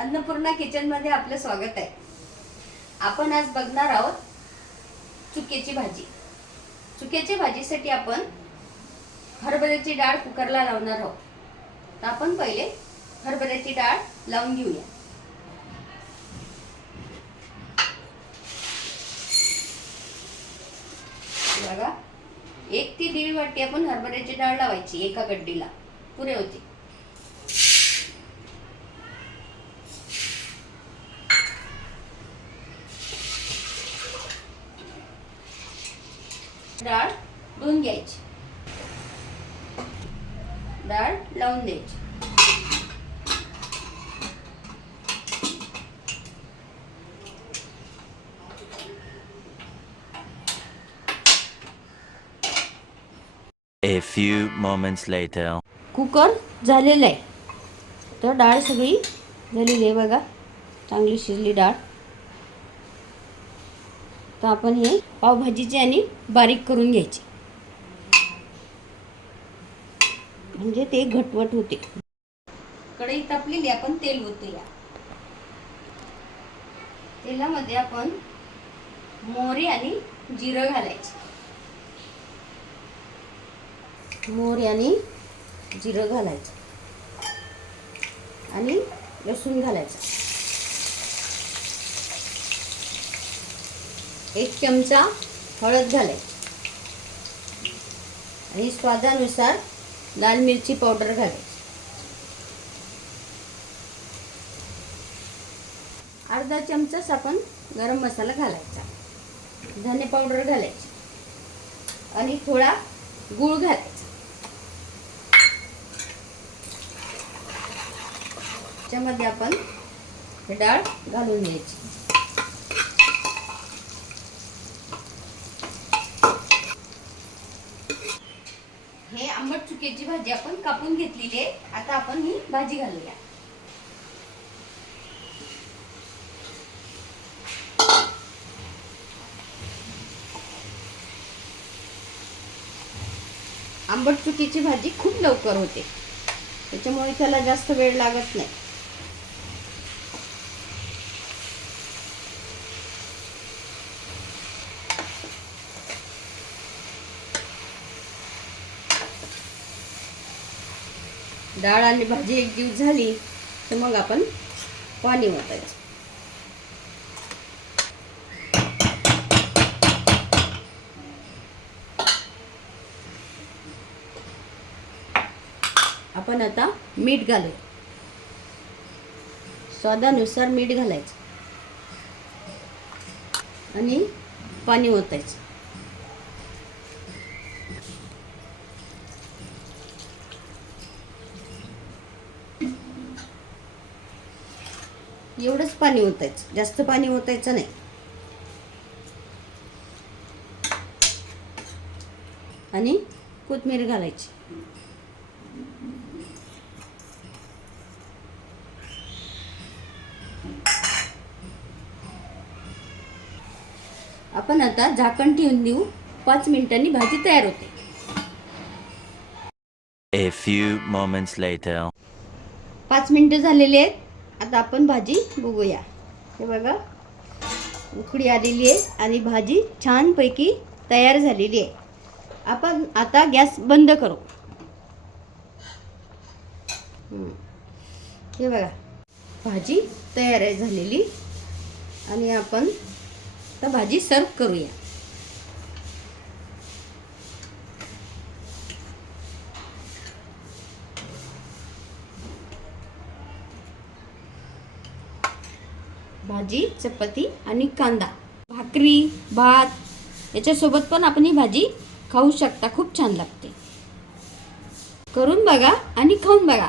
अन्नपूर्णा किचनमध्ये आपलं स्वागत आहे. आपण आज बघणार आहोत चुक्याची भाजी. चुक्याच्या भाजीसाठी आपण हरभऱ्याची डाळ कुकरला लावणार आहोत. तर आपण पहिले हरभऱ्याची डाळ लावून घेऊया. बघा एक ते दीड वाटी आपण हरभऱ्याची डाळ लावायची एका गड्डीला. पुरे होते. डाळ धुवून घ्यायची डाळ लावून द्यायची A few moments later. Cooker झालेलं आहे. तर डाळ सगळी झालेली आहे बघा. चांगली शिजली डाळ. तर आपण हे पावभाजीचे आणि बारीक करून घ्यायचे. म्हणजे ते घटवट होते. कढई तापलेली आपण तेल ओतूया तेलामध्ये आपण मोहरी आणि जिरं घालायचे. मोहरी आणि जिरं घालायचं. आणि लसूण घालायचं. एक चमचा हळद घालायची. आणि स्वादानुसार लाल मिरची पावडर घालायची. अर्धा चमचाच आपण गरम मसाला घालायचा. धने पावडर घालायची. आणि थोडा गूळ घालायचा. त्याच्यामध्ये आपण डाळ घालून घ्यायची हे आंबट चुक्याची भाजी आपण कापून घेतलेली आहे. आता आपण ही भाजी घालूया. आंबट चुकीची भाजी खूप लवकर होते. त्याच्यामुळे त्याला जास्त वेळ लागत नाही. डाळ आणि भाजी एक दिवस झाली तर मग आपण पाणी ओतायचं आपण आता मीठ घालू. स्वादानुसार मीठ घालायचं. आणि पाणी ओतायचं. एवढंच पाणी ओतायचं. जास्त पाणी ओतायचं नाही. आणि कोथमीर घालायची. आपण आता झाकण ठेवून देऊ. पाच मिनिटांनी भाजी तयार होते. A few moments later. पाच मिनिटं झालेली आहेत. आता आपण भाजी बघूया. हे बघा उकडी आलेली आहे आणि भाजी छानपैकी तयार झालेली आहे. आपण आता गॅस बंद करू. हे बघा भाजी तयार आहे झालेली. आणि आपण आता भाजी सर्व करूया. भाजी चपाती आणि कांदा. भाकरी भात याच्यासोबत पण आपण ही भाजी खाऊ शकता. खूप छान लागते. करून बघा आणि खाऊन बघा.